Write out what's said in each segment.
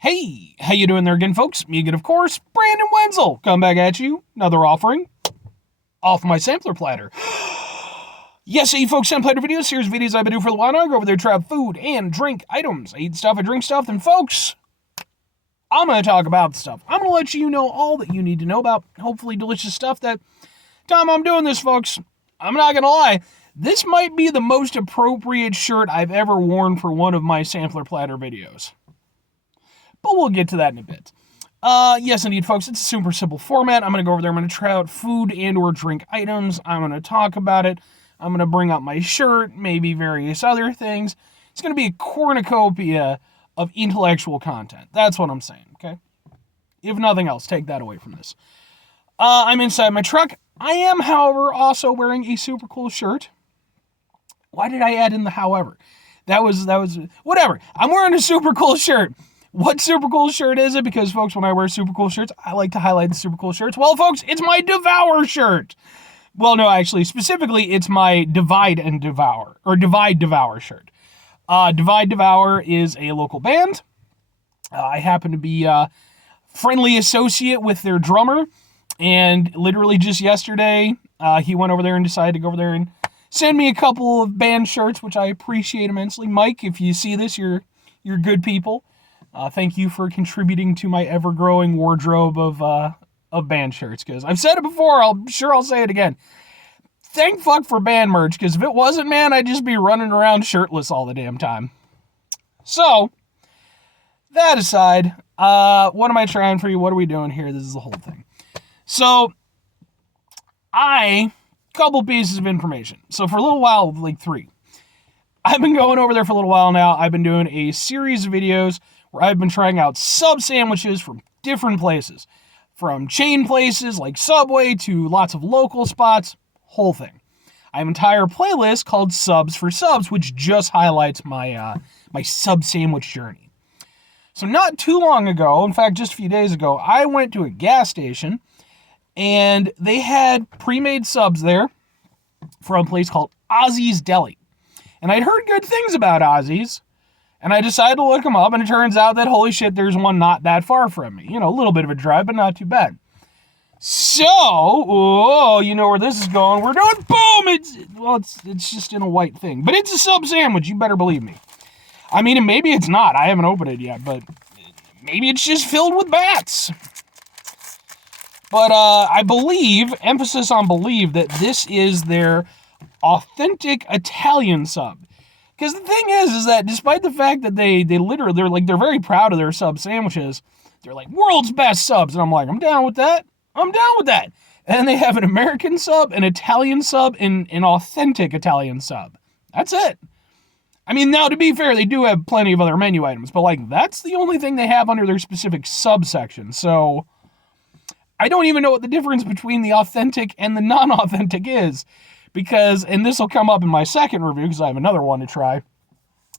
Hey, how you doing there again, folks? Me again, of course, Brandon Wenzel. Come back at you. Another offering off my sampler platter. Yes, hey folks, sampler platter videos. Here's videos I've been doing for a while now. I go over there, try out food and drink items. I eat stuff, I drink stuff, and folks, I'm going to talk about stuff. I'm going to let you know all that you need to know about hopefully delicious stuff that time I'm doing this, folks. I'm not going to lie. This might be the most appropriate shirt I've ever worn for one of my sampler platter videos. But we'll get to that in a bit. Yes, indeed, folks, it's a super simple format. I'm going to go over there. I'm going to try out food and or drink items. I'm going to talk about it. I'm going to bring up my shirt, maybe various other things. It's going to be a cornucopia of intellectual content. That's what I'm saying, okay? If nothing else, take that away from this. I'm inside my truck. I am, however, also wearing a super cool shirt. Why did I add in the however? That was, whatever. I'm wearing a super cool shirt. What super cool shirt is it? Because, folks, when I wear super cool shirts, I like to highlight the super cool shirts. Well, folks, it's my Devour shirt. Well, no, actually, specifically, it's my Divide Devour shirt. Divide Devour is a local band. I happen to be a friendly associate with their drummer, and literally just yesterday, he went over there and decided to go over there and send me a couple of band shirts, which I appreciate immensely. Mike, if you see this, you're good people. Thank you for contributing to my ever-growing wardrobe of band shirts, because I've said it before, I'll say it again. Thank fuck for band merch, because if it wasn't, man, I'd just be running around shirtless all the damn time. So, that aside, what am I trying for you? What are we doing here? This is the whole thing. So, couple pieces of information. So for a little while, like 3. I've been going over there for a little while now. I've been doing a series of videos where I've been trying out sub sandwiches from different places. From chain places like Subway to lots of local spots, whole thing. I have an entire playlist called Subs for Subs, which just highlights my my sub sandwich journey. So not too long ago, in fact just a few days ago, I went to a gas station and they had pre-made subs there from a place called Ozzie's Deli. And I'd heard good things about Ozzie's, and I decided to look them up, and it turns out that, holy shit, there's one not that far from me. You know, a little bit of a drive, but not too bad. So, you know where this is going. We're doing, boom! It's just in a white thing. But it's a sub sandwich, you better believe me. I mean, and maybe it's not. I haven't opened it yet, but maybe it's just filled with bats. But I believe, emphasis on believe, that this is their authentic Italian sub. Because the thing is that despite the fact that they're very proud of their sub sandwiches, they're like, world's best subs. And I'm like, I'm down with that. And they have an American sub, an Italian sub, and an authentic Italian sub. That's it. I mean, now to be fair, they do have plenty of other menu items, but like, that's the only thing they have under their specific subsection. So I don't even know what the difference between the authentic and the non-authentic is. Because, and this will come up in my second review, because I have another one to try,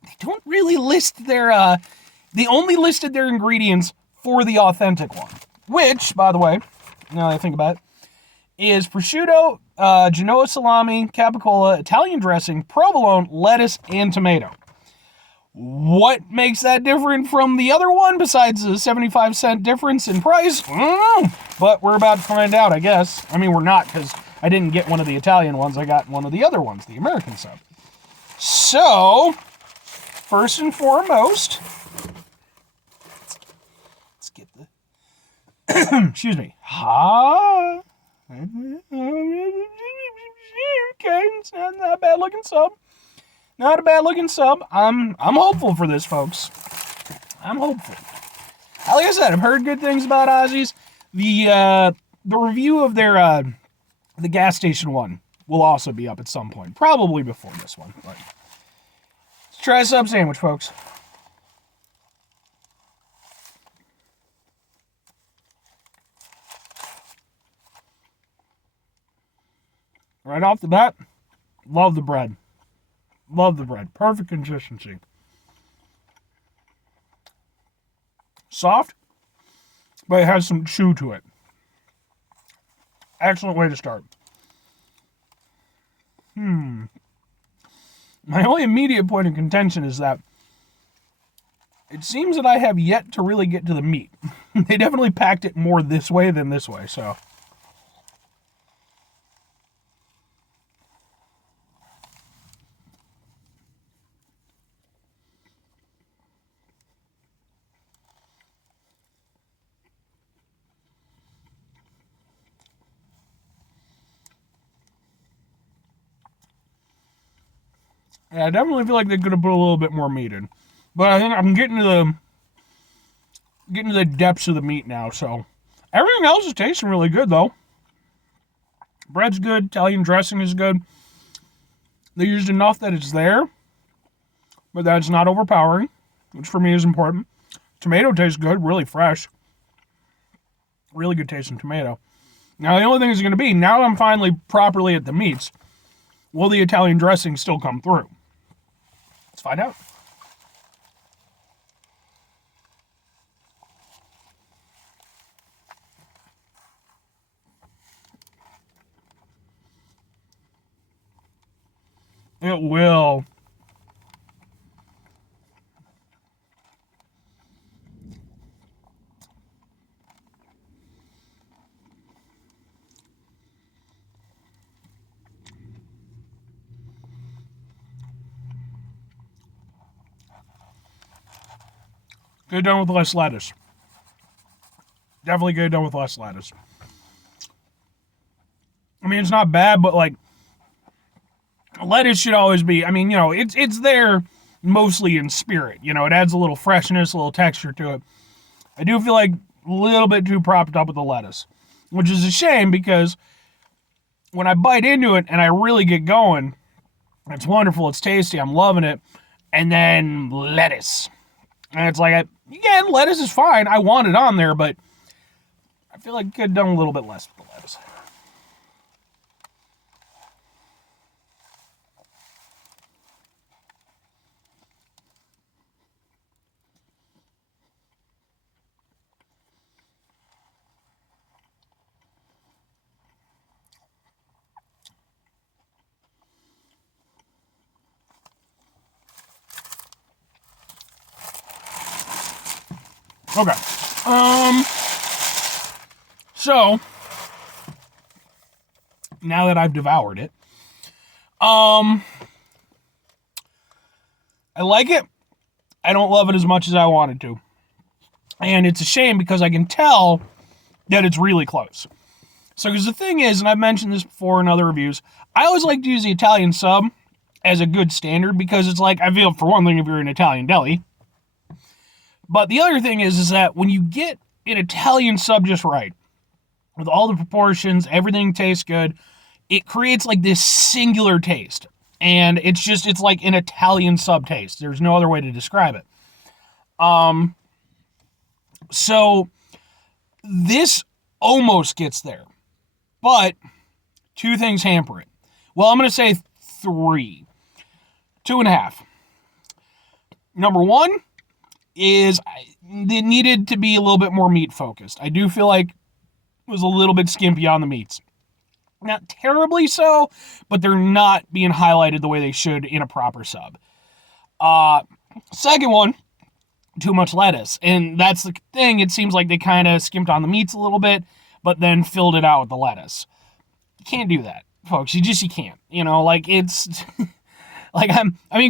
they don't really list they only listed their ingredients for the authentic one. Which, by the way, now that I think about it, is prosciutto, Genoa salami, capicola, Italian dressing, provolone, lettuce, and tomato. What makes that different from the other one, besides a 75-cent difference in price? I don't know. But we're about to find out, I guess. I mean, we're not, because I didn't get one of the Italian ones. I got one of the other ones, the American sub. So, first and foremost, let's get the... excuse me. Okay, it's not a bad looking sub. Not a bad looking sub. I'm hopeful for this, folks. I'm hopeful. Like I said, I've heard good things about Ozzie's. The review of their the gas station one will also be up at some point, probably before this one. But let's try a sub sandwich, folks. Right off the bat, love the bread. Love the bread. Perfect consistency. Soft, but it has some chew to it. Excellent way to start. My only immediate point of contention is that it seems that I have yet to really get to the meat. They definitely packed it more this way than this way, so. Yeah, I definitely feel like they could have put a little bit more meat in. But I think I'm getting to the depths of the meat now, so. Everything else is tasting really good, though. Bread's good. Italian dressing is good. They used enough that it's there, but that it's not overpowering, which for me is important. Tomato tastes good, really fresh. Really good tasting tomato. Now, the only thing is going to be, now I'm finally properly at the meats, will the Italian dressing still come through? Let's find out. It will. Good done with less lettuce. Definitely good done with less lettuce. I mean, it's not bad, but like, lettuce should always be, I mean, it's there mostly in spirit. It adds a little freshness, a little texture to it. I do feel like a little bit too propped up with the lettuce, which is a shame because when I bite into it and I really get going, it's wonderful, it's tasty, I'm loving it, and then lettuce. And it's like, again, lettuce is fine. I want it on there, but I feel like I could have done a little bit less with the lettuce. Okay. So now that I've devoured it, I like it. I don't love it as much as I wanted to. And it's a shame because I can tell that it's really close. So, because the thing is, and I've mentioned this before in other reviews, I always like to use the Italian sub as a good standard because it's like, I feel, for one thing, if you're an Italian deli. But the other thing is that when you get an Italian sub just right, with all the proportions, everything tastes good, it creates like this singular taste. And it's like an Italian sub taste. There's no other way to describe it. So this almost gets there. But two things hamper it. Well, I'm going to say 3. 2.5. Number one is it needed to be a little bit more meat focused. I do feel like it was a little bit skimpy on the meats. Not terribly so, but they're not being highlighted the way they should in a proper sub. Second one, too much lettuce. And that's the thing. It seems like they kind of skimped on the meats a little bit, but then filled it out with the lettuce. You can't do that, folks. You can't. It's...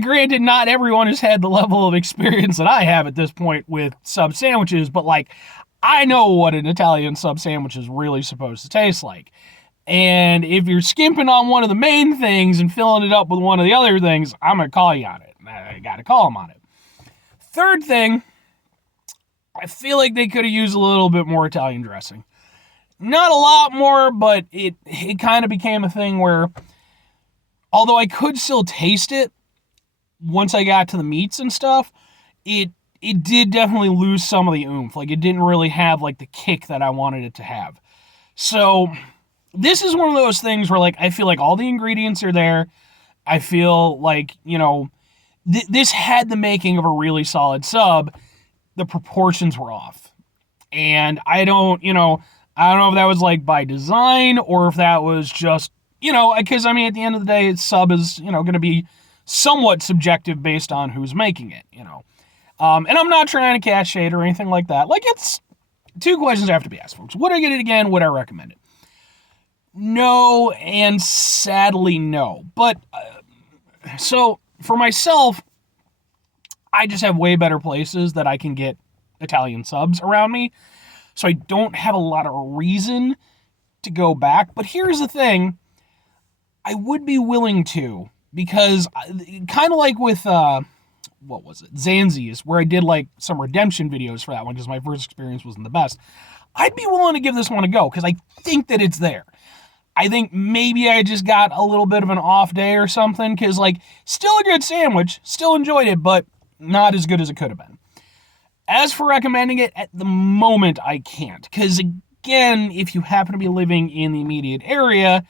granted, not everyone has had the level of experience that I have at this point with sub sandwiches, but I know what an Italian sub sandwich is really supposed to taste like. And if you're skimping on one of the main things and filling it up with one of the other things, I'm going to call you on it. I got to call them on it. Third thing, I feel like they could have used a little bit more Italian dressing. Not a lot more, but it kind of became a thing where, although I could still taste it once I got to the meats and stuff, it did definitely lose some of the oomph. It didn't really have the kick that I wanted it to have. So this is one of those things where I feel like all the ingredients are there. I feel like, this had the making of a really solid sub. The proportions were off. And I don't know if that was by design or if that was just, because at the end of the day, sub is, going to be somewhat subjective based on who's making it, And I'm not trying to cast shade or anything like that. Like, it's two questions have to be asked, folks. Would I get it again? Would I recommend it? No, and sadly no. But, so, for myself, I just have way better places that I can get Italian subs around me. So I don't have a lot of reason to go back. But here's the thing. I would be willing to, because kind of like with, what was it? Zanzi's, where I did like some redemption videos for that one because my first experience wasn't the best. I'd be willing to give this one a go because I think that it's there. I think maybe I just got a little bit of an off day or something because, like, still a good sandwich, still enjoyed it, but not as good as it could have been. As for recommending it, at the moment, I can't. Because, again, if you happen to be living in the immediate area,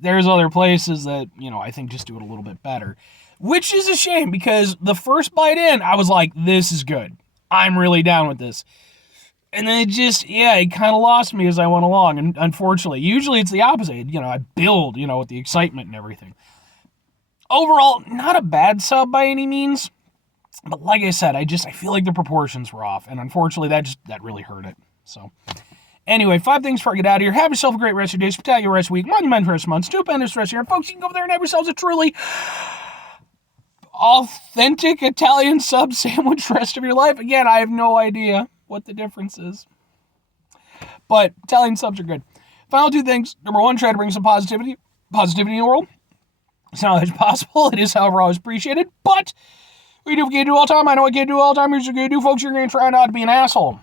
there's other places that, I think just do it a little bit better. Which is a shame, because the first bite in, I was like, this is good. I'm really down with this. And then it kind of lost me as I went along, and unfortunately. Usually it's the opposite. I build, with the excitement and everything. Overall, not a bad sub by any means. But like I said, I feel like the proportions were off, and unfortunately that really hurt it. So, anyway, 5 things before I get out of here. Have yourself a great rest of your day, spectacular rest of the week, monumental rest of the month, stupendous rest of your year. And folks, you can go over there and have yourselves a truly authentic Italian sub sandwich rest of your life. Again, I have no idea what the difference is, but Italian subs are good. Final 2 things. Number 1, try to bring some positivity in the world. It's not always possible. It is, however, always appreciated, but we do what we can do all the time. I know what we can do all the time. Here's what you're going to do, folks. You're going to try not to be an asshole.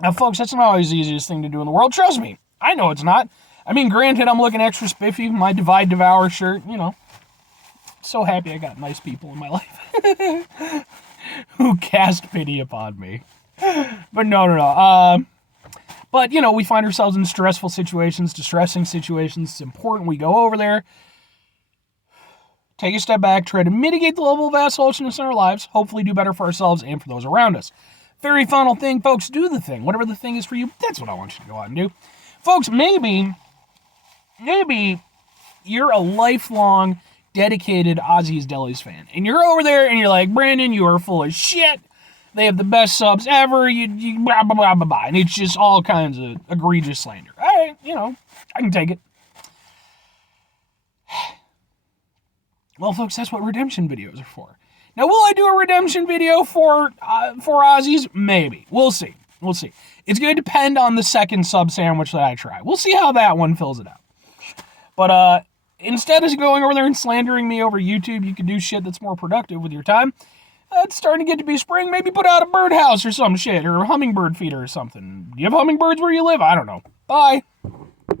Now, folks, that's not always the easiest thing to do in the world. Trust me. I know it's not. I mean, granted, I'm looking extra spiffy. My Divide Devour shirt, So happy I got nice people in my life who cast pity upon me. But no. But, we find ourselves in stressful situations, distressing situations. It's important we go over there, take a step back, try to mitigate the level of assholeness in our lives, hopefully do better for ourselves and for those around us. Very final thing, folks, do the thing. Whatever the thing is for you, that's what I want you to go out and do. Folks, maybe you're a lifelong, dedicated Ozzie's Deli's fan, and you're over there and you're like, Brandon, you are full of shit. They have the best subs ever. You blah, blah, blah, blah, blah. And it's just all kinds of egregious slander. All right, I can take it. Well, folks, that's what redemption videos are for. Now, will I do a redemption video for Ozzie's? Maybe. We'll see. It's going to depend on the second sub sandwich that I try. We'll see how that one fills it out. But instead of going over there and slandering me over YouTube, you can do shit that's more productive with your time. It's starting to get to be spring. Maybe put out a birdhouse or some shit, or a hummingbird feeder or something. Do you have hummingbirds where you live? I don't know. Bye.